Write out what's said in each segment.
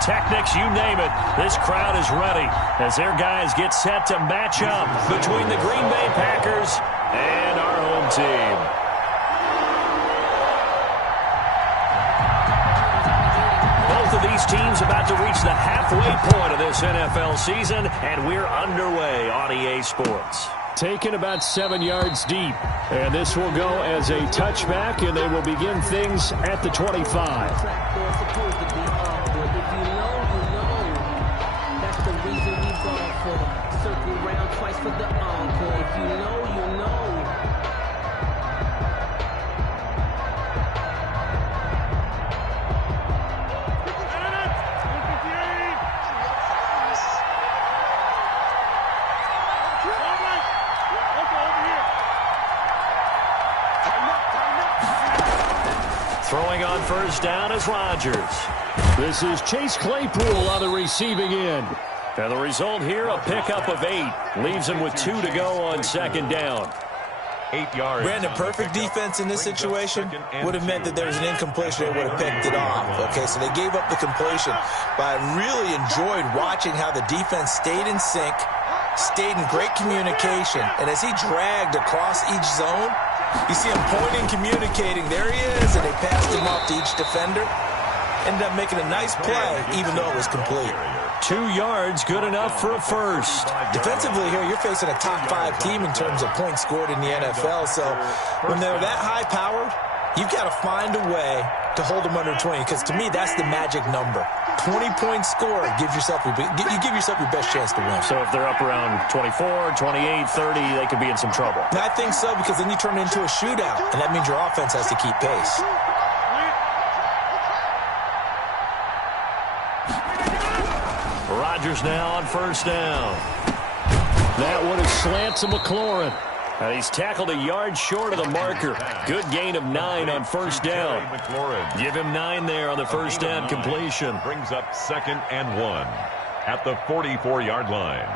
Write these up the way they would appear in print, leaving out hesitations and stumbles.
pyrotechnics, you name it. This crowd is ready as their guys get set to match up between the Green Bay Packers and our home team. Both of these teams about to reach the halfway point of this NFL season, and we're underway on EA Sports. Taken about 7 yards deep, and this will go as a touchback, and they will begin things at the 25. Throwing on first down is Rodgers. This is Chase Claypool on the receiving end. And the result here, a pickup of 8. Leaves him with 2 to go on second down. 8 yards. Brandon, perfect defense in this situation would have meant that there was an incompletion. They would have picked it off. Okay, so they gave up the completion. But I really enjoyed watching how the defense stayed in sync, stayed in great communication. And as he dragged across each zone, you see him pointing, communicating. There he is, and they passed him off to each defender. Ended up making a nice play, even though it was complete. 2 yards, good enough for a first. Defensively here, you're facing a top-5 team in terms of points scored in the NFL. So when they're that high-powered, you've got to find a way to hold them under 20, because to me, that's the magic number. 20 points scored, you give yourself your best chance to win. So if they're up around 24, 28, 30, they could be in some trouble. I think so, because then you turn it into a shootout, and that means your offense has to keep pace. Rodgers now on first down. That one is slant to McLaurin. And he's tackled a yard short of the marker. Good gain of 9 on first down. Give him 9 there on the first down completion. Brings up 2nd and 1 at the 44-yard line.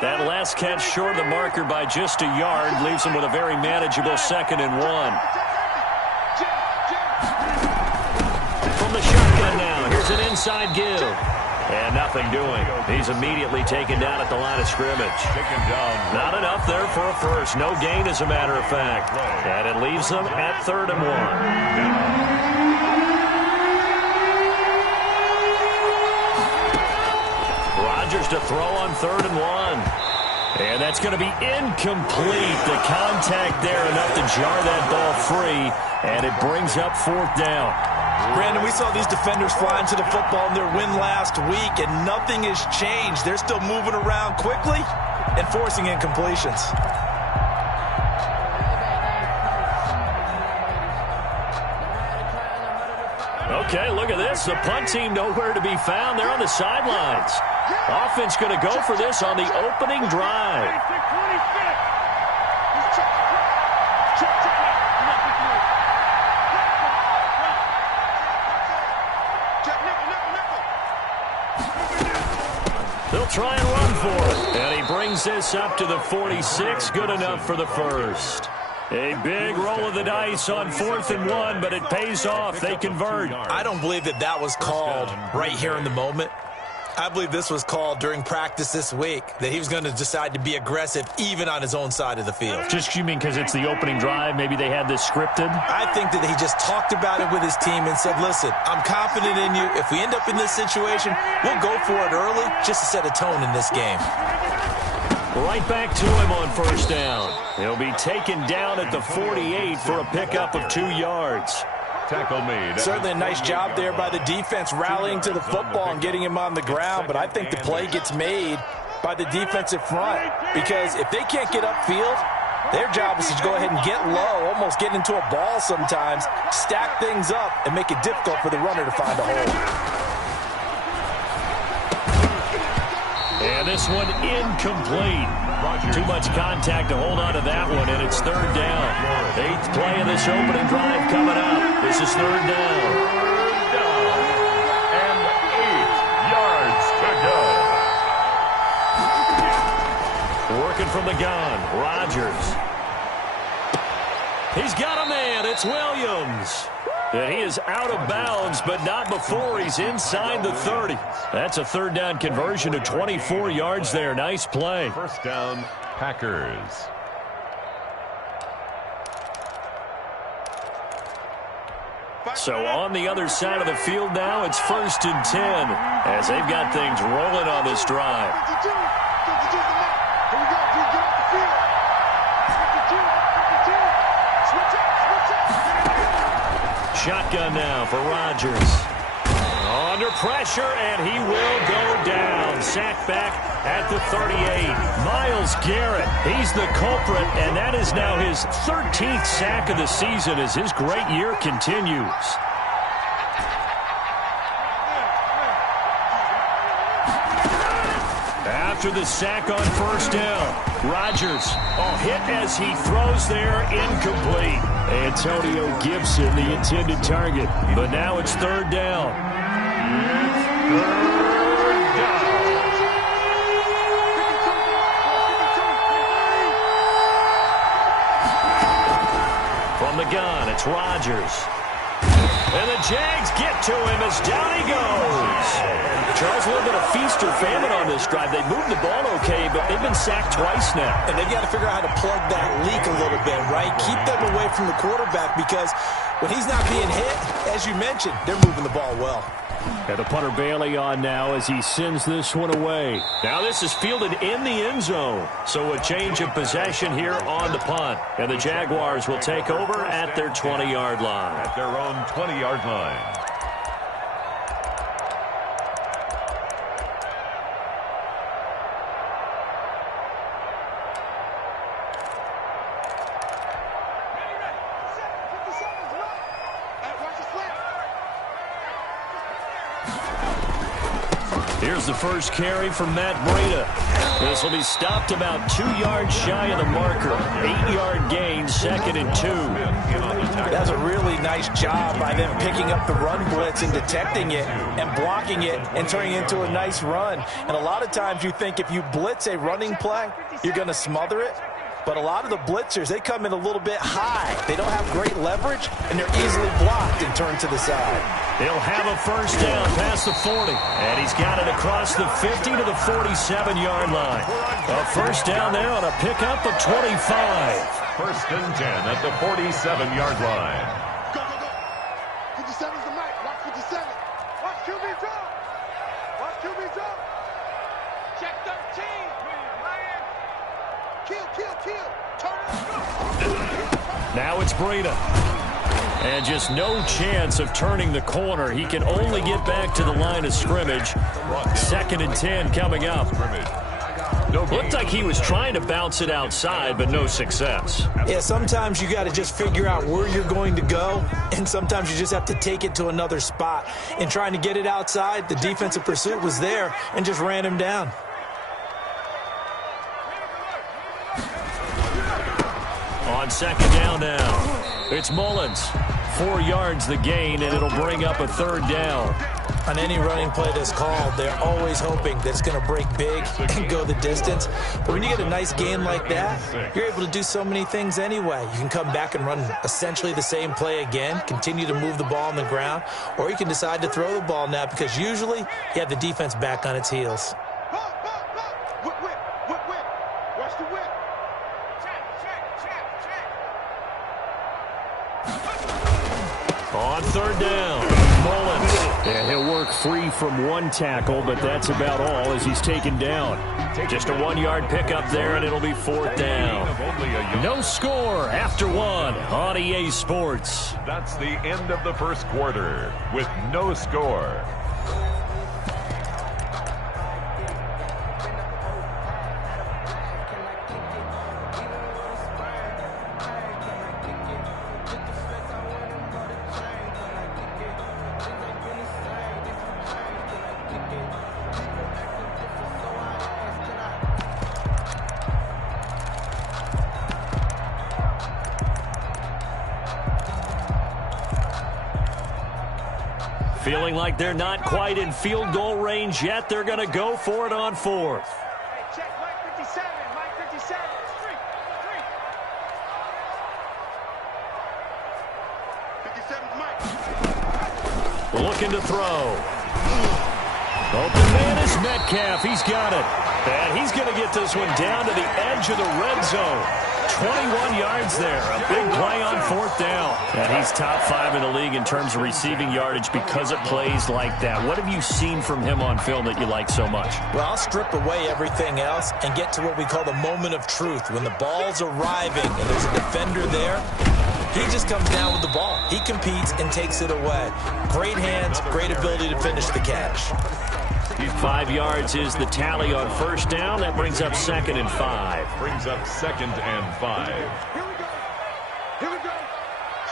That last catch short of the marker by just a yard leaves him with a very manageable 2nd and 1. From the shotgun now, here's an inside give. And nothing doing. He's immediately taken down at the line of scrimmage. Not enough there for a first. No gain, as a matter of fact. And it leaves them at 3rd and 1. Rodgers to throw on 3rd and 1. And that's going to be incomplete. The contact there enough to jar that ball free. And it brings up 4th down. Brandon, we saw these defenders flying to the football in their win last week, and nothing has changed. They're still moving around quickly and forcing incompletions. Okay, look at this. The punt team nowhere to be found. They're on the sidelines. Offense going to go for this on the opening drive. They'll try and run for it. And he brings this up to the 46. Good enough for the first. A big roll of the dice on 4th and 1, but it pays off. They convert. I don't believe that was called right here in the moment. I believe this was called during practice this week, that he was going to decide to be aggressive even on his own side of the field. Just, you mean because it's the opening drive? Maybe they had this scripted? I think that he just talked about it with his team and said, listen, I'm confident in you. If we end up in this situation, we'll go for it early just to set a tone in this game. Right back to him on first down. He'll be taken down at the 48 for a pickup of 2 yards. Tackle made. Certainly a nice job there by the defense rallying to the football and getting him on the ground, but I think the play gets made by the defensive front, because if they can't get upfield, their job is to go ahead and get low, almost get into a ball sometimes, stack things up, and make it difficult for the runner to find a hole. And this one incomplete. Too much contact to hold on to that one, and it's 3rd down. 8th play of this opening drive coming up. This is 3rd down. And 8 yards to go. Working from the gun, Rodgers. He's got a man. It's Williams. And he is out of bounds, but not before he's inside the 30. That's a third down conversion to 24 yards there. Nice play. First down, Packers. So on the other side of the field now, it's 1st and 10 as they've got things rolling on this drive. Shotgun now for Rodgers. Under pressure, and he will go down. Sacked back at the 38. Myles Garrett, he's the culprit, and that is now his 13th sack of the season as his great year continues. After the sack on first down, Rodgers, hit as he throws there, incomplete. Antonio Gibson, the intended target, but now it's third down. From the gun, it's Rodgers. And the Jags get to him as down he goes. Charles, a little bit of feast or famine on this drive. They moved the ball okay, but they've been sacked twice now. And they've got to figure out how to plug that leak a little bit, right? Keep them away from the quarterback because when he's not being hit, as you mentioned, they're moving the ball well. And the punter Bailey on now as he sends this one away. Now this is fielded in the end zone. So a change of possession here on the punt. And the Jaguars will take over at their 20-yard line. At their own 20-yard line. Here's the first carry from Matt Breida. This will be stopped about 2 yards shy of the marker. 8-yard gain, 2nd and 2. That's a really nice job by them picking up the run blitz and detecting it and blocking it and turning it into a nice run. And a lot of times you think if you blitz a running play, you're going to smother it. But a lot of the blitzers, they come in a little bit high. They don't have great leverage, and they're easily blocked and turned to the side. He'll have a first down past the 40. And he's got it across the 50 to the 47-yard line. A first down there on a pickup of 25. 1st and 10 at the 47-yard line. Go, go, go. 57's the mic. Watch 57. Watch QB drop. Watch QB drop. Check 13. Kill. Turn it, go. Now it's Breida. And just no chance of turning the corner. He can only get back to the line of scrimmage. 2nd and 10 coming up. Looked like he was trying to bounce it outside, but no success. Yeah, sometimes you got to just figure out where you're going to go, and sometimes you just have to take it to another spot. In trying to get it outside, the defensive pursuit was there and just ran him down. On 2nd down now, it's Mullins. 4 yards the gain, and it'll bring up a 3rd down. On any running play that's called, they're always hoping that it's going to break big and go the distance. But when you get a nice gain like that, you're able to do so many things anyway. You can come back and run essentially the same play again, continue to move the ball on the ground, or you can decide to throw the ball now because usually you have the defense back on its heels. Watch the whip. On 3rd down, Mullins. And he'll work free from one tackle, but that's about all as he's taken down. Just a 1-yard pickup there, and it'll be 4th down. No score after 1 on EA Sports. That's the end of the first quarter with no score. Feeling like they're not quite in field goal range yet. They're going to go for it on 4th. Check Mike 57. Mike 57. 57's Mike. looking to throw. Open man is Metcalf. He's got it. And he's going to get this one down to the edge of the red zone. 21 yards there. A big play on 4th down. And he's top 5 in the league in terms of receiving yardage because of plays like that. What have you seen from him on film that you like so much? Well, I'll strip away everything else and get to what we call the moment of truth. When the ball's arriving and there's a defender there, he just comes down with the ball. He competes and takes it away. Great hands, great ability to finish the catch. 5 yards is the tally on 1st down. That brings up 2nd and 5. Brings up 2nd and 5. Here we go. Here we go.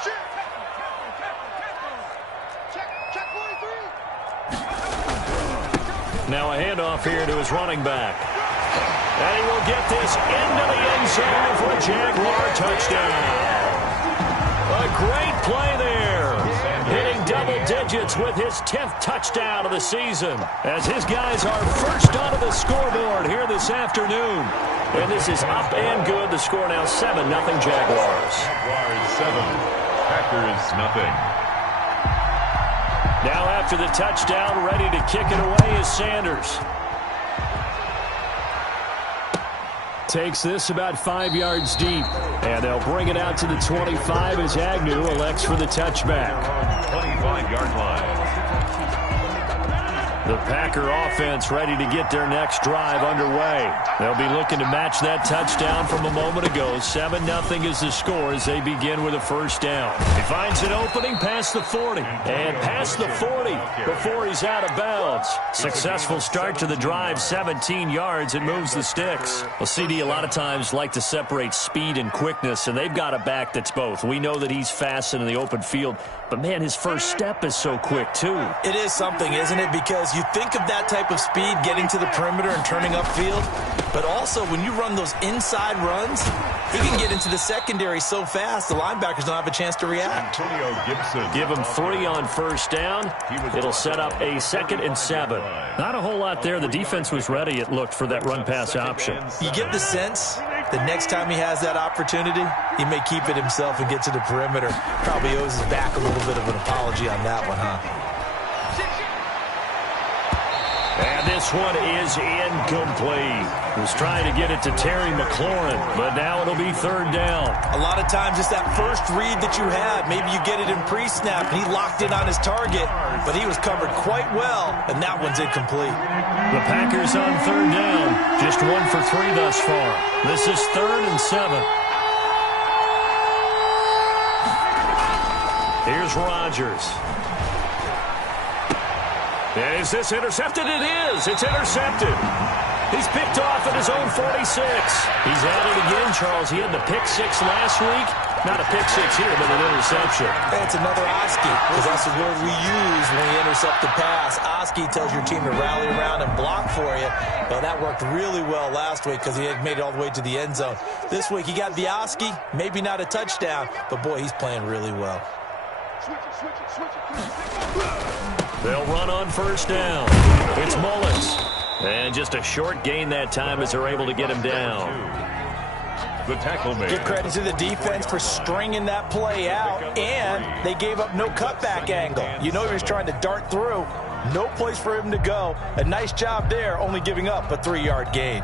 Shit. Check 43. Now a handoff here to his running back. And he will get this into the end zone for a Jaguar touchdown. A great play there. Hitting double digits with his 10th touchdown of the season. As his guys are first onto the scoreboard here this afternoon. And this is up and good. The score now 7-0 Jaguars. Jaguars 7. Packers nothing. Now after the touchdown, ready to kick it away is Sanders. Takes this about 5 yards deep. And they'll bring it out to the 25 as Agnew elects for the touchback. 25-yard line. The Packer offense ready to get their next drive underway. They'll be looking to match that touchdown from a moment ago. 7-0 is the score as they begin with a 1st down. He finds an opening past the 40. And past the 40 before he's out of bounds. Successful start to the drive, 17 yards. It moves the sticks. Well, CD a lot of times like to separate speed and quickness, and they've got a back that's both. We know that he's fast in the open field, but, man, his first step is so quick, too. It is something, isn't it? Because you think of that type of speed getting to the perimeter and turning upfield, but also when you run those inside runs, he can get into the secondary so fast the linebackers don't have a chance to react. Antonio Gibson. Give him 3 on 1st down. It'll set up a 2nd and 7. Not a whole lot there. The defense was ready, it looked, for that run-pass option. You get the sense the next time he has that opportunity, he may keep it himself and get to the perimeter. Probably owes his back a little bit of an apology on that one, huh? And this one is incomplete. Was trying to get it to Terry McLaurin, but now it'll be 3rd down. A lot of times it's that first read that you have. Maybe you get it in pre-snap, and he locked in on his target, but he was covered quite well, and that one's incomplete. The Packers on 3rd down. Just 1 for 3 thus far. This is 3rd and 7. Here's Rodgers. Is this intercepted? It is. It's intercepted. He's picked off at his own 46. He's at it again, Charles. He had the pick 6 last week. Not a pick 6 here, but an interception. It's another Oski, because that's the word we use when we intercept the pass. Oski tells your team to rally around and block for you. Well, that worked really well last week because he had made it all the way to the end zone. This week he got the Oski, maybe not a touchdown, but boy, he's playing really well. Switch it. They'll run on 1st down. It's Mullins. And just a short gain that time as they're able to get him down. The tackle man. Give credit to the defense for stringing that play out, and they gave up no cutback angle. You know he was trying to dart through. No place for him to go. A nice job there, only giving up a 3-yard gain.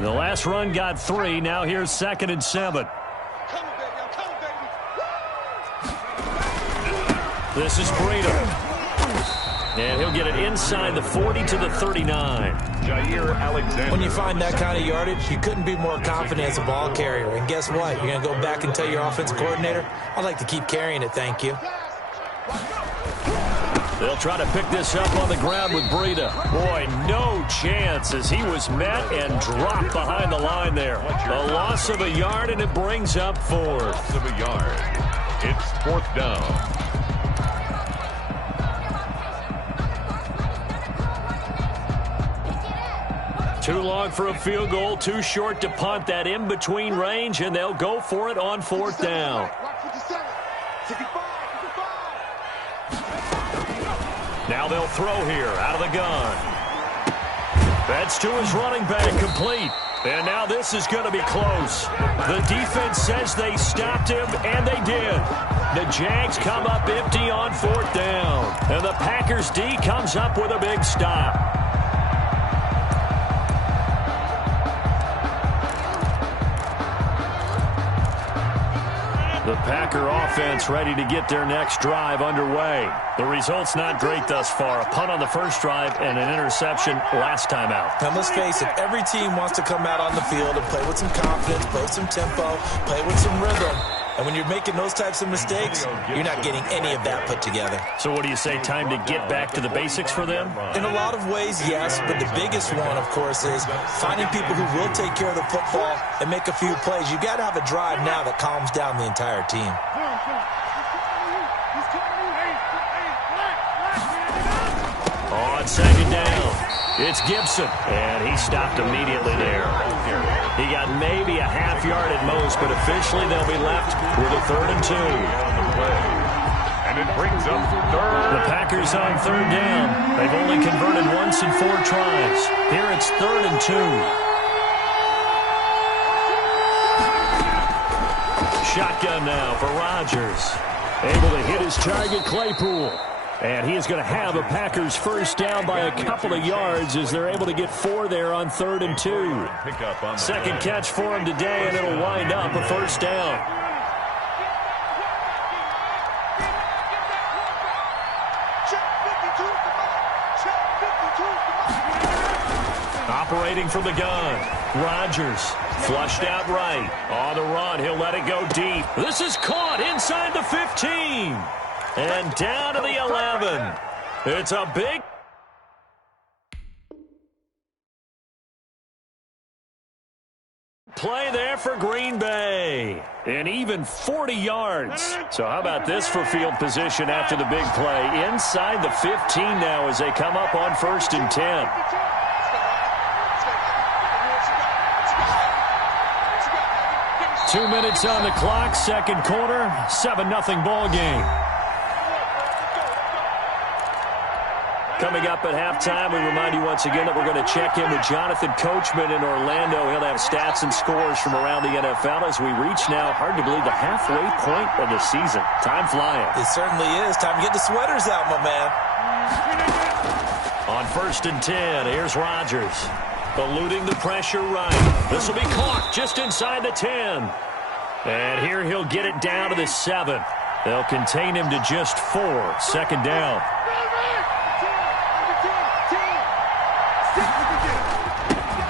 The last run got 3. Now here's 2nd and 7. This is Breida. And he'll get it inside the 40 to the 39. Jair Alexander. When you find that kind of yardage, you couldn't be more confident as a ball carrier. And guess what? You're going to go back and tell your offensive coordinator, I'd like to keep carrying it, thank you. They'll try to pick this up on the ground with Breida. Boy, no chance as he was met and dropped behind the line there. A loss of a yard, and it brings up 4th. Loss of a yard. It's 4th down. Too long for a field goal, too short to punt. That in-between range, and they'll go for it on 4th down. Now they'll throw here out of the gun. That's to his running back, complete. And now this is going to be close. The defense says they stopped him, and they did. The Jags come up empty on 4th down. And the Packers D comes up with a big stop. The Packer offense ready to get their next drive underway. The result's not great thus far. A punt on the first drive and an interception last time out. Now, let's face it, every team wants to come out on the field and play with some confidence, play with some tempo, play with some rhythm. And when you're making those types of mistakes, you're not getting any of that put together. So what do you say, time to get back to the basics for them? In a lot of ways, yes, but the biggest one, of course, is finding people who will take care of the football and make a few plays. You've got to have a drive now that calms down the entire team. On 2nd down, it's Gibson, and he stopped immediately there. He got maybe a half yard at most, but officially they'll be left with a 3rd and 2. And it brings up 3rd. The Packers on 3rd down. They've only converted once in 4 tries. Here it's 3rd and 2. Shotgun now for Rodgers. Able to hit his target, Claypool. And he is going to have a Packers first down by a couple of yards as they're able to get 4 there on 3rd and 2. Second catch for him today, and it'll wind up a first down. Operating from the gun, Rodgers flushed out right. On the run, he'll let it go deep. This is caught inside the 15. And down to the 11. It's a big play there for Green Bay. And even 40 yards. So how about this for field position after the big play? Inside the 15 now as they come up on 1st and 10. Two minutes on the clock, second quarter, 7-0 ball game. Coming up at halftime, we remind you once again that we're going to check in with Jonathan Coachman in Orlando. He'll have stats and scores from around the NFL as we reach now, hard to believe, the halfway point of the season. Time flying. It certainly is. Time to get the sweaters out, my man. On 1st and 10, here's Rodgers. Eluding the pressure right. This will be caught just inside the 10. And here he'll get it down to the 7. They'll contain him to just 4. 2nd down.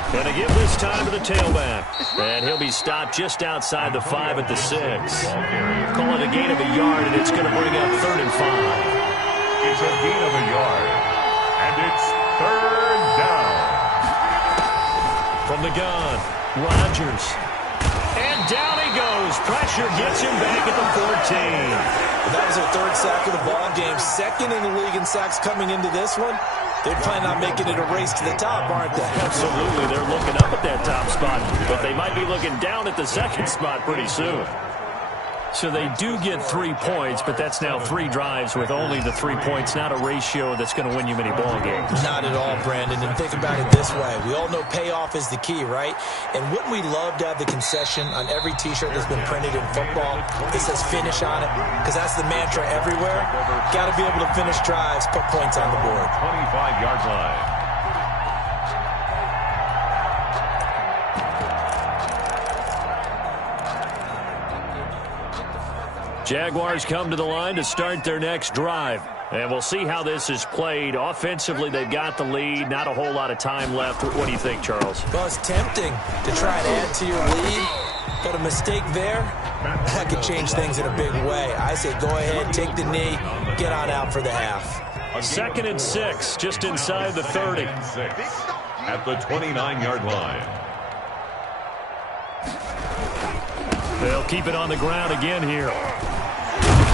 Going to give this time to the tailback. And he'll be stopped just outside the 5 at the 6. Call it a gain of a yard, and it's going to bring up 3rd and 5. It's a gain of a yard. And it's 3rd down. From the gun, Rodgers. And down he goes. Pressure gets him back at the 14. Well, that was their 3rd sack of the ball game. 2nd in the league in sacks coming into this one. They're planning on making it a race to the top, aren't they? Absolutely. They're looking up at that top spot, but they might be looking down at the 2nd spot pretty soon. So they do get 3 points, but that's now 3 drives with only the 3 points, not a ratio that's going to win you many ball games. Not at all, Brandon. And think about it this way. We all know payoff is the key, right? And wouldn't we love to have the concession on every T-shirt that's been printed in football that says finish on it? Because that's the mantra everywhere. Got to be able to finish drives, put points on the board. 25-yard line. Jaguars come to the line to start their next drive. And we'll see how this is played. Offensively, they've got the lead. Not a whole lot of time left. What do you think, Charles? Well, it's tempting to try and add to your lead. But a mistake there, that could change things in a big way. I say go ahead, take the knee, get on out for the half. 2nd and 6, just inside the 30. At the 29-yard line. They'll keep it on the ground again here.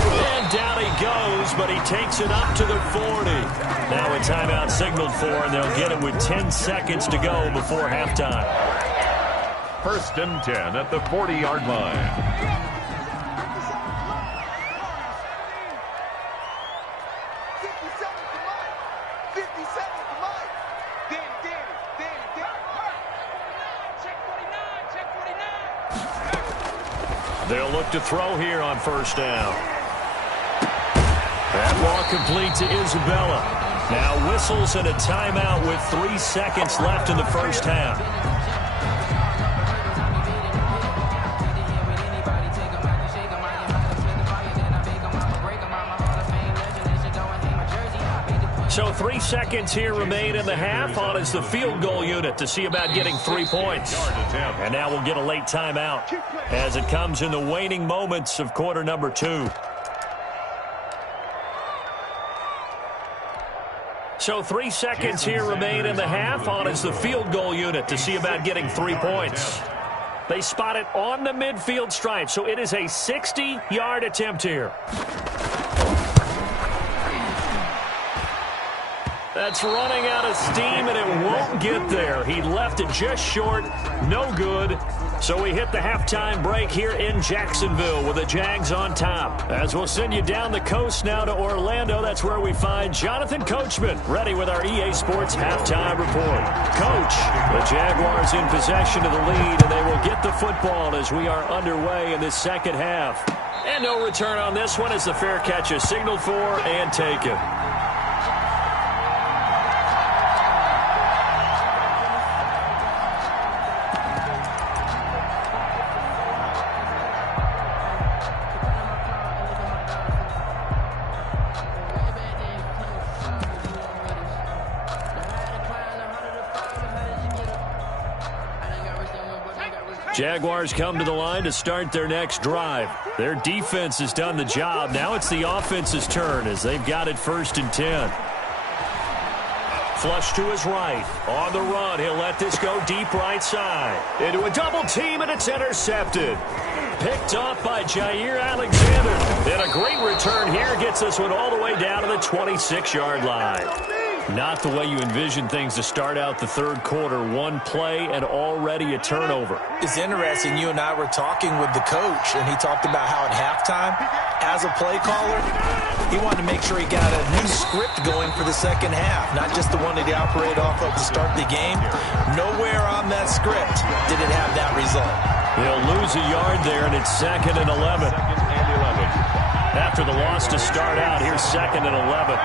And down he goes, but he takes it up to the 40. Now a timeout signaled for, and they'll get it with 10 seconds to go before halftime. 1st and 10 at the 40-yard line. They'll look to throw here on first down. That ball complete to Isabella. Now whistles and a timeout with 3 seconds left in the first half. So 3 seconds here remain in the half. On is the field goal unit to see about getting 3 points. And now we'll get a late timeout as it comes in the waning moments of quarter number 2. So 3 seconds here remain in the half. On is the field goal unit to see about getting 3 points. They spot it on the midfield stripe, so it is a 60-yard attempt here. That's running out of steam, and it won't get there. He left it just short. No good. So we hit the halftime break here in Jacksonville with the Jags on top. As we'll send you down the coast now to Orlando, that's where we find Jonathan Coachman ready with our EA Sports halftime report. Coach, the Jaguars in possession of the lead, and they will get the football as we are underway in this second half. And no return on this one as the fair catch is signaled for and taken. Jaguars come to the line to start their next drive. Their defense has done the job. Now it's the offense's turn as they've got it 1st and 10. Flush to his right. On the run, he'll let this go deep right side. Into a double team, and it's intercepted. Picked off by Jair Alexander. And a great return here gets this one all the way down to the 26-yard line. Not the way you envision things to start out the third quarter. One play and already a turnover. It's interesting. You and I were talking with the coach, and he talked about how at halftime, as a play caller, he wanted to make sure he got a new script going for the second half, not just the one that he operated off of to start the game. Nowhere on that script did it have that result. They'll lose a yard there, and it's 2nd and 11. After the loss to start out, here's 2nd and 11.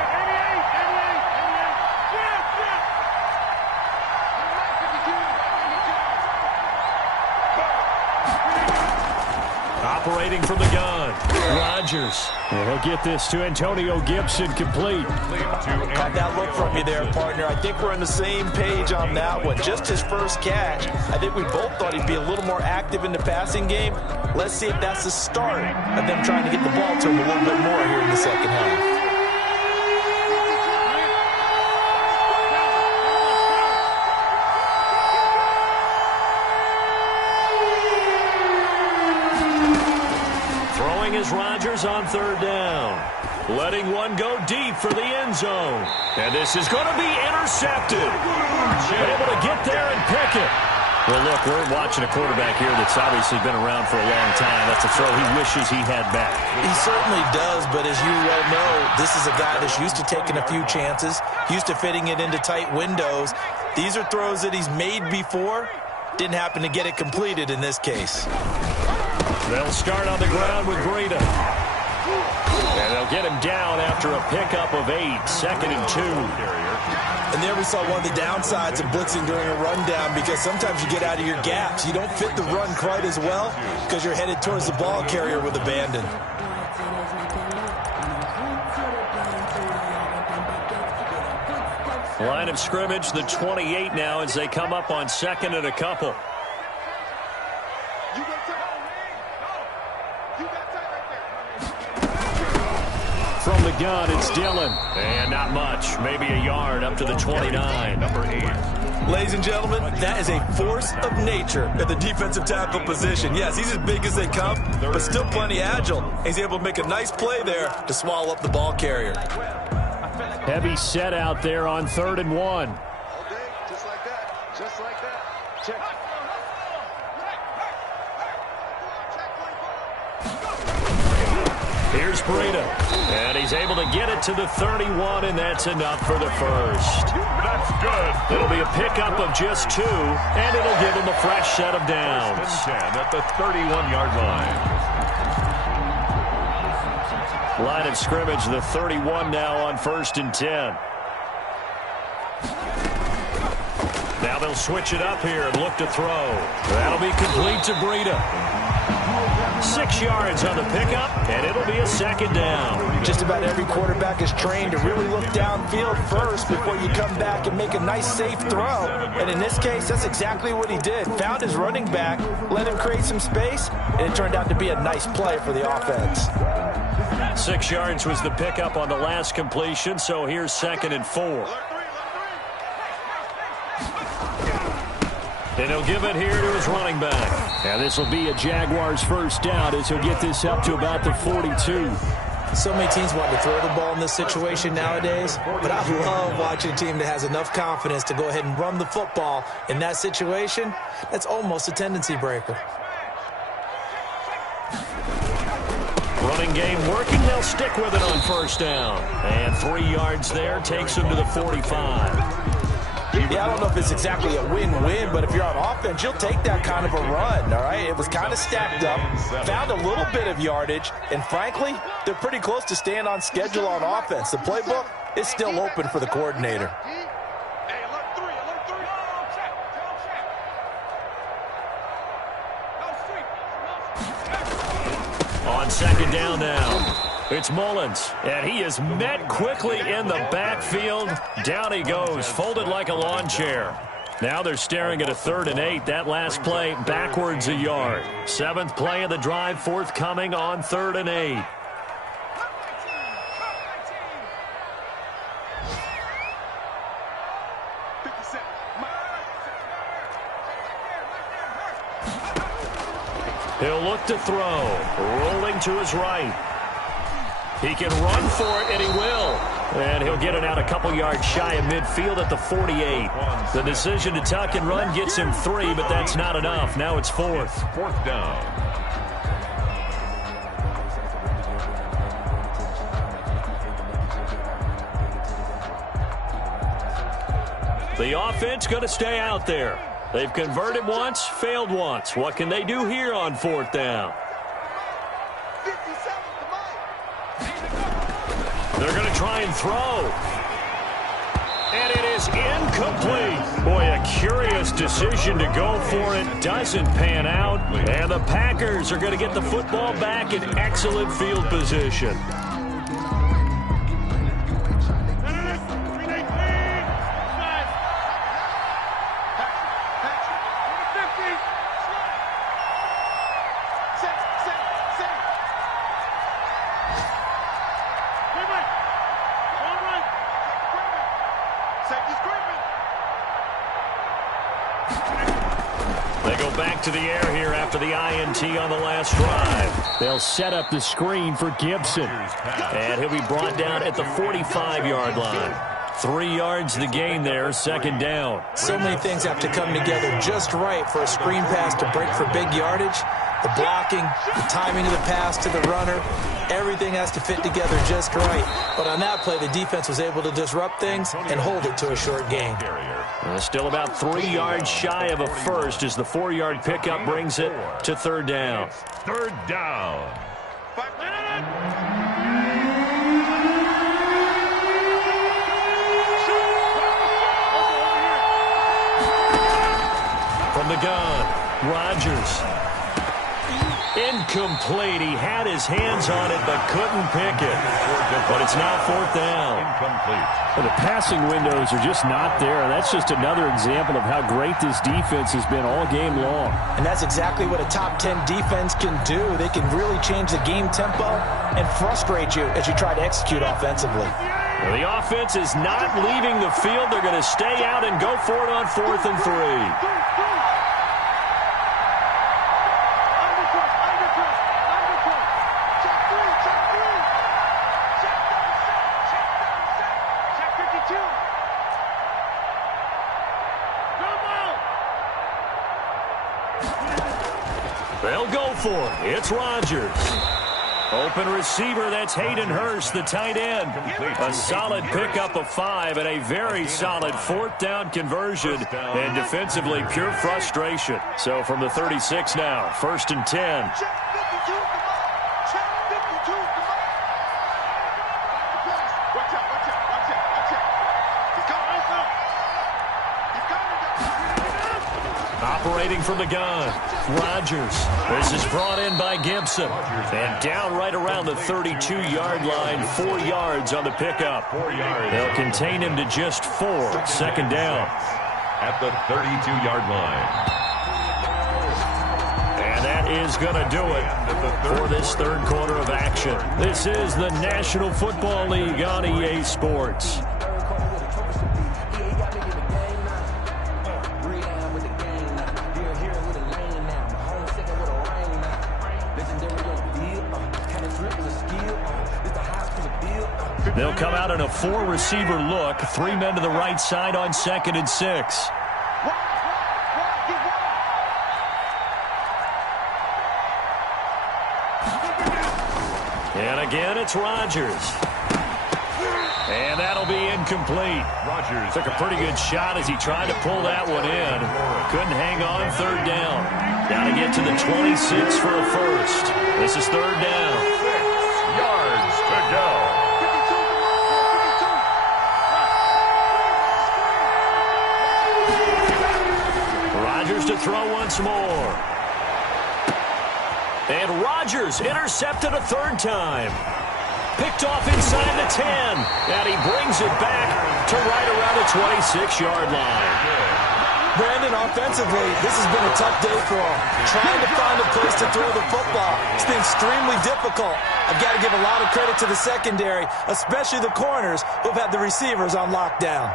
Operating from the gun, Rodgers. And he'll get this to Antonio Gibson complete. Caught that look from you there, partner. I think we're on the same page on that one. Just his first catch. I think we both thought he'd be a little more active in the passing game. Let's see if that's the start of them trying to get the ball to him a little bit more here in the second half. Is Rodgers on 3rd down. Letting one go deep for the end zone. And this is going to be intercepted. Able to get there and pick it. Well, look, we're watching a quarterback here that's obviously been around for a long time. That's a throw he wishes he had back. He certainly does, but as you well know, this is a guy that's used to taking a few chances, used to fitting it into tight windows. These are throws that he's made before. Didn't happen to get it completed in this case. They'll start on the ground with Breida. And they'll get him down after a pickup of 8, 2nd and 2. And there we saw one of the downsides of blitzing during a rundown, because sometimes you get out of your gaps. You don't fit the run quite as well because you're headed towards the ball carrier with abandon. Line of scrimmage, the 28 now as they come up on 2nd and a couple. From the gun, it's Dillon. And not much. Maybe a yard up to the 29. Number 8. Ladies and gentlemen, that is a force of nature at the defensive tackle position. Yes, he's as big as they come, but still plenty agile. He's able to make a nice play there to swallow up the ball carrier. Heavy set out there on 3rd and 1. Just like that. Just like that. Check. Here's Breida. And he's able to get it to the 31, and that's enough for the first. That's good. It'll be a pickup of just 2, and it'll give him a fresh set of downs. 10 at the 31-yard line. Line of scrimmage, the 31 now on 1st and 10. Now they'll switch it up here and look to throw. That'll be complete to Breida. 6 yards on the pickup, and it'll be a 2nd down. Just about every quarterback is trained to really look downfield first before you come back and make a nice, safe throw. And in this case, that's exactly what he did. Found his running back, let him create some space, and it turned out to be a nice play for the offense. 6 yards was the pickup on the last completion, so here's 2nd and 4. And he'll give it here to his running back. And this will be a Jaguars 1st down as he'll get this up to about the 42. So many teams want to throw the ball in this situation nowadays, but I love watching a team that has enough confidence to go ahead and run the football in that situation. That's almost a tendency breaker. Running game working. They'll stick with it on 1st down. And 3 yards there takes them to the 45. Yeah, I don't know if it's exactly a win-win, but if you're on offense, you'll take that kind of a run, all right? It was kind of stacked up, found a little bit of yardage, and frankly, they're pretty close to staying on schedule on offense. The playbook is still open for the coordinator. On 2nd down now. It's Mullins, and he is met quickly in the backfield. Down he goes, folded like a lawn chair. Now they're staring at a 3rd and 8. That last play backwards a yard. 7th play of the drive forthcoming on 3rd and 8. He'll look to throw, rolling to his right. He can run for it, and he will. And he'll get it out a couple yards shy of midfield at the 48. The decision to tuck and run gets him 3, but that's not enough. Now it's 4th. 4th down. The offense going to stay out there. They've converted once, failed once. What can they do here on 4th down? They're going to try and throw. And it is incomplete. Boy, a curious decision to go for it. Doesn't pan out. And the Packers are going to get the football back in excellent field position. To the air here after the INT on the last drive. They'll set up the screen for Gibson. And he'll be brought down at the 45-yard line. 3 yards the gain there, 2nd down. So many things have to come together just right for a screen pass to break for big yardage. The blocking, the timing of the pass to the runner, everything has to fit together just right. But on that play, the defense was able to disrupt things and hold it to a short gain. Still about 3 yards shy of a first as the 4-yard pickup brings it to 3rd down. 3rd down. From the gun, Rodgers. Incomplete. He had his hands on it but couldn't pick it. But it's now 4th down. Incomplete. Well, the passing windows are just not there. That's just another example of how great this defense has been all game long. And that's exactly what a top 10 defense can do. They can really change the game tempo and frustrate you as you try to execute offensively. Well, the offense is not leaving the field. They're going to stay out and go for it on 4th and 3. They'll go for it. It's Rodgers. Open receiver, that's Hayden Hurst, the tight end. A solid pickup of 5 and a very solid 4th down conversion. And defensively, pure frustration. So from the 36 now, 1st and 10. Operating from the gun, Rodgers. This is brought in by Gibson. And down right around the 32-yard line, 4 yards on the pickup. They'll contain him to just 4. Second down. At the 32-yard line. And that is going to do it for this third quarter of action. This is the National Football League on EA Sports. They'll come out in a 4-receiver look. 3 men to the right side on 2nd and 6. And again, it's Rodgers. And that'll be incomplete. Rodgers took a pretty good shot as he tried to pull that one in. Couldn't hang on. Third down. Got to get to the 26 for a first. This is third down. 6 yards to go. To throw once more. And Rodgers intercepted a third time. Picked off inside the 10. And he brings it back to right around the 26-yard line. Brandon, offensively, this has been a tough day for him. Trying to find a place to throw the football. It's been extremely difficult. I've got to give a lot of credit to the secondary, especially the corners who've had the receivers on lockdown.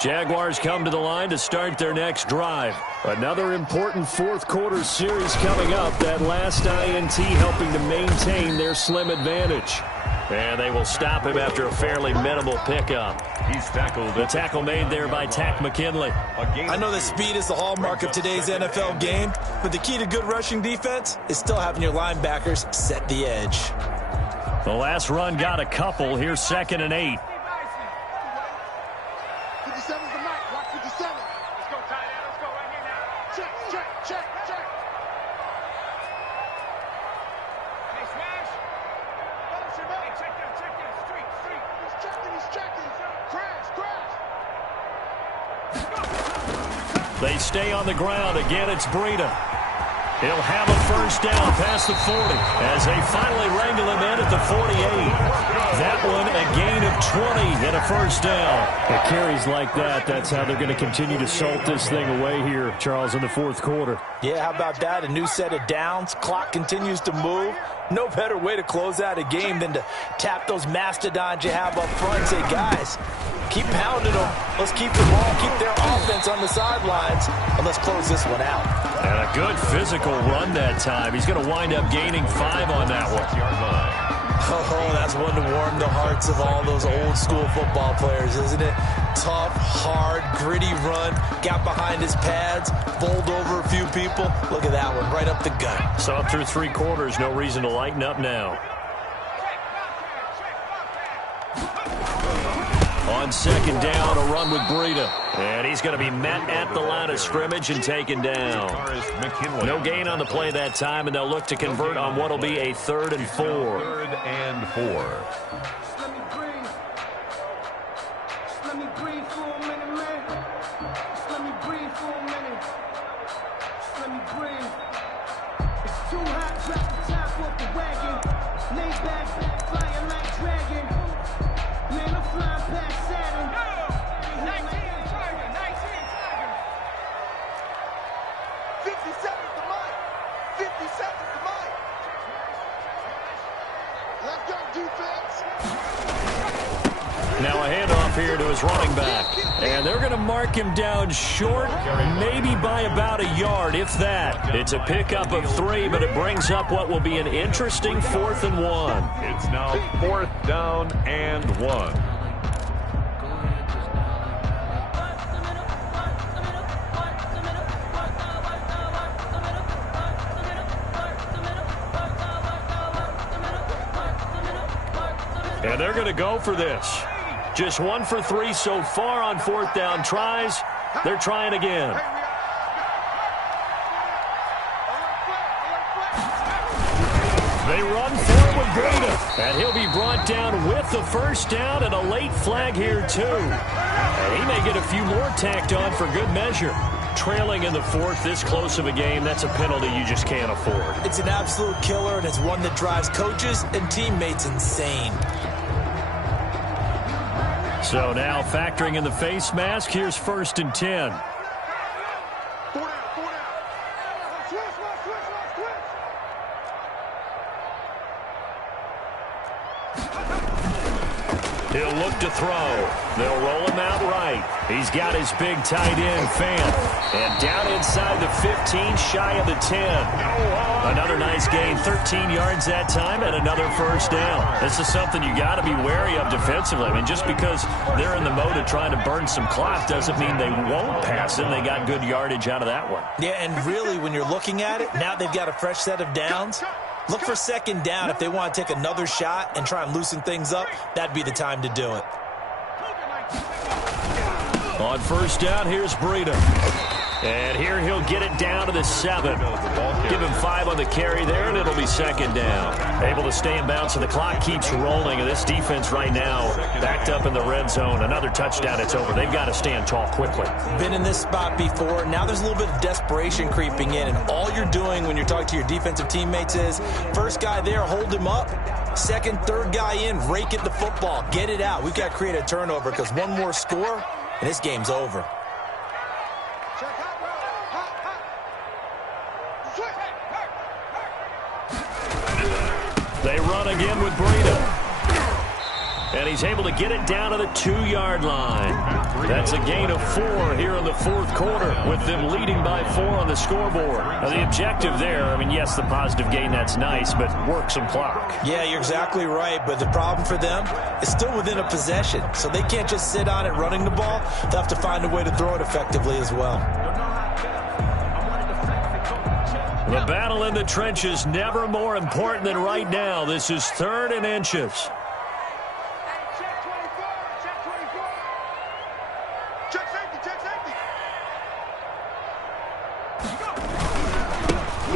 Jaguars come to the line to start their next drive. Another important fourth quarter series coming up. That last INT helping to maintain their slim advantage. And they will stop him after a fairly minimal pickup. He's tackled. The tackle made there by Tack McKinley. I know that speed is the hallmark of today's NFL game, but the key to good rushing defense is still having your linebackers set the edge. The last run got a couple. Here's 2nd and 8. They stay on the ground. Again, it's Breida. He'll have a first down past the 40 as they finally wrangle him in at the 48. That one, a gain of 20 and a first down. It carries like that. That's how they're going to continue to salt this thing away here, Charles, in the fourth quarter. Yeah, how about that? A new set of downs. Clock continues to move. No better way to close out a game than to tap those mastodons you have up front and say, guys, keep pounding them. Let's keep the ball, keep their offense on the sidelines, and let's close this one out. And a good physical run that time. He's going to wind up gaining 5 on that one. Oh, that's one to warm the hearts of all those old school football players, isn't it? Tough, hard, gritty run. Got behind his pads, bowled over a few people. Look at that one, right up the gut. So through 3 quarters, no reason to lighten up now. On 2nd down, a run with Breida. And he's going to be met at the line of scrimmage and taken down. No gain on the play that time, and they'll look to convert on what will be a 3rd and 4. 3rd and 4. Now a handoff here to his running back. And they're going to mark him down short, maybe by about a yard, if that. It's a pickup of 3, but it brings up what will be an interesting 4th and 1. It's now 4th down and 1. And they're going to go for this. Just 1 for 3 so far on 4th down tries. They're trying again. They run for it with Breida. And he'll be brought down with the first down and a late flag here, too. And he may get a few more tacked on for good measure. Trailing in the fourth, this close of a game, that's a penalty you just can't afford. It's an absolute killer, and it's one that drives coaches and teammates insane. So now factoring in the face mask, here's 1st and 10. He'll look to throw. They'll roll him out right. He's got his big tight end, Fan. And down inside the 15, shy of the 10. Another nice gain, 13 yards that time, and another first down. This is something you got to be wary of defensively. I mean, just because they're in the mode of trying to burn some clock doesn't mean they won't pass it. They got good yardage out of that one. Yeah, and really, when you're looking at it, now they've got a fresh set of downs. Look for 2nd down. If they want to take another shot and try and loosen things up, that'd be the time to do it. On 1st down, here's Breida. And here he'll get it down to the 7. Give him 5 on the carry there, and it'll be 2nd down. Able to stay in bounds, so the clock keeps rolling. And this defense right now backed up in the red zone. Another touchdown, it's over. They've got to stand tall quickly. Been in this spot before. Now there's a little bit of desperation creeping in. And all you're doing when you're talking to your defensive teammates is, first guy there, hold him up. 2nd, 3rd guy in, rake at the football. Get it out. We've got to create a turnover because one more score, and this game's over. They run again with Breida. And he's able to get it down to the 2-yard line. That's a gain of 4 here in the 4th quarter, with them leading by 4 on the scoreboard. Now, the objective there, I mean, yes, the positive gain, that's nice, but work some clock. Yeah, you're exactly right, but the problem for them is still within a possession, so they can't just sit on it running the ball. They'll have to find a way to throw it effectively as well. The battle in the trenches, never more important than right now. This is 3rd and inches.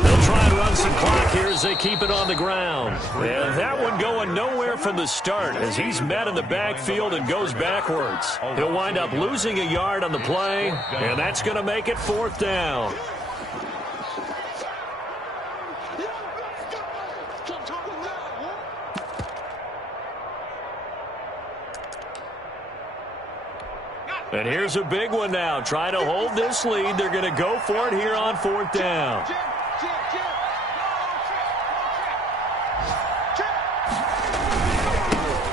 They'll try and run some clock here as they keep it on the ground. And that one going nowhere from the start as he's met in the backfield and goes backwards. He'll wind up losing a yard on the play, and that's going to make it 4th down. And here's a big one now. Trying to hold this lead. They're going to go for it here on 4th down.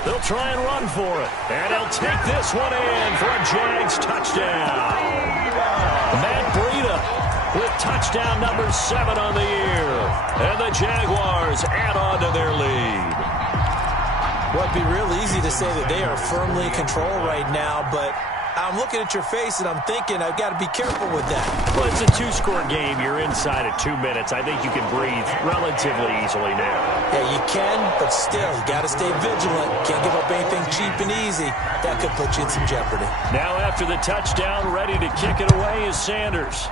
They'll try and run for it. And they'll take this one in for a Jags touchdown. Matt Breida with touchdown number 7 on the year. And the Jaguars add on to their lead. Well, it'd be real easy to say that they are firmly in control right now, but I'm looking at your face, and I'm thinking I've got to be careful with that. Well, it's a 2-score game. You're inside at 2 minutes. I think you can breathe relatively easily now. Yeah, you can, but still, you got to stay vigilant. Can't give up anything cheap and easy. That could put you in some jeopardy. Now after the touchdown, ready to kick it away is Sanders.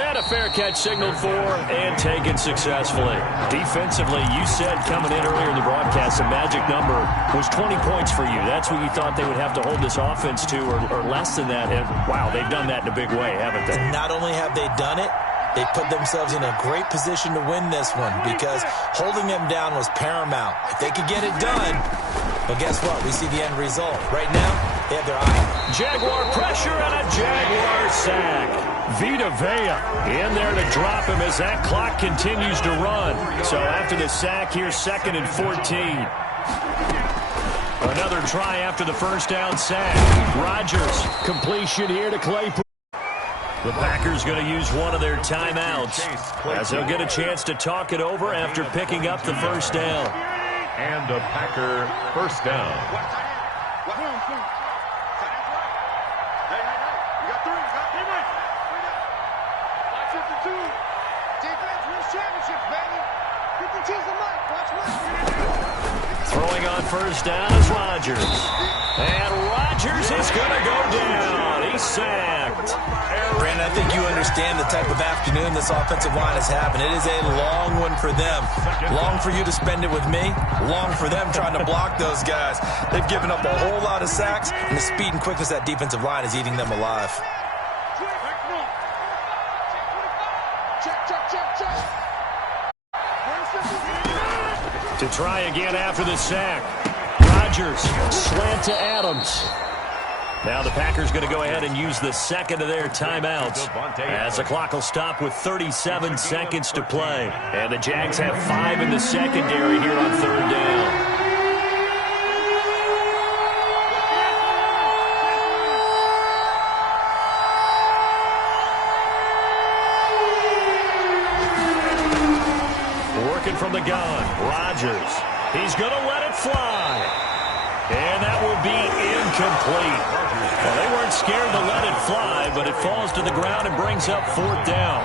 And a fair catch signaled for and taken successfully. Defensively, you said coming in earlier in the broadcast, the magic number was 20 points for you. That's what you thought they would have to hold this offense to, or less than that. And, wow, they've done that in a big way, haven't they? And not only have they done it, they put themselves in a great position to win this one because holding them down was paramount. If they could get it done, well, guess what? We see the end result. Right now, they have their eye. Jaguar pressure and a Jaguar sack. Vita Vea in there to drop him as that clock continues to run. So after the sack, here's 2nd and 14. Another try after the first down sack. Rodgers, completion here to Claypool. The Packers going to use one of their timeouts as they'll get a chance to talk it over after picking up the first down. And a Packer first down. Throwing on first down is Rodgers. And Rodgers is going to go down. He's sacked. Ran Brandon, I think you understand the type of afternoon this offensive line is having. It is a long one for them. Long for you to spend it with me. Long for them trying to block those guys. They've given up a whole lot of sacks, and the speed and quickness of that defensive line is eating them alive. To try again after the sack. Rodgers, slant to Adams. Now the Packers going to go ahead and use the second of their timeouts as the clock will stop with 37 seconds to play. And the Jags have 5 in the secondary here on third down. Working from the gun, Rodgers. He's going to let it fly. And that will be incomplete. Well, they weren't scared to let it fly, but it falls to the ground and brings up fourth down.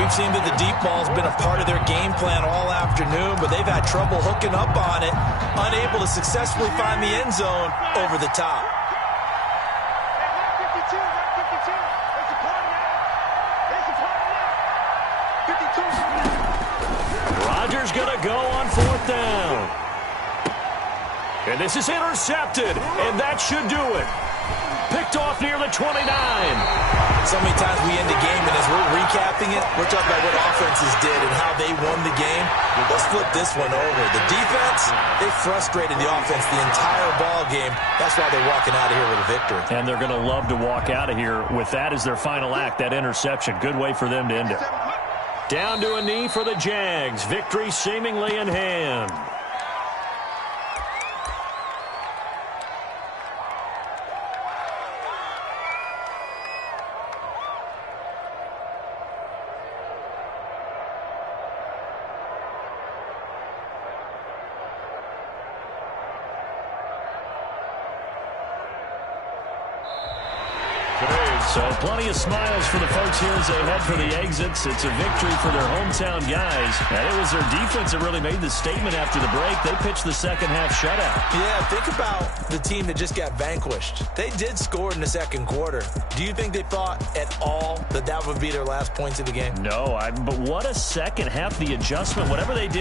We've seen that the deep ball's been a part of their game plan all afternoon, but they've had trouble hooking up on it, unable to successfully find the end zone over the top. Rodgers going to go on fourth down. And this is intercepted, and that should do it. Picked off near the 29. So many times we end the game, and as we're recapping it, we're talking about what offenses did and how they won the game. Let's flip this one over. The defense, they frustrated the offense the entire ball game. That's why they're walking out of here with a victory. And they're going to love to walk out of here with that as their final act, that interception. Good way for them to end it. Down to a knee for the Jags. Victory seemingly in hand. So plenty of smiles for the folks here as they head for the exits. It's a victory for their hometown guys. And it was their defense that really made the statement after the break. They pitched the second half shutout. Yeah, think about the team that just got vanquished. They did score in the second quarter. Do you think they thought at all that that would be their last points of the game? No, but what a second half, the adjustment, whatever they did.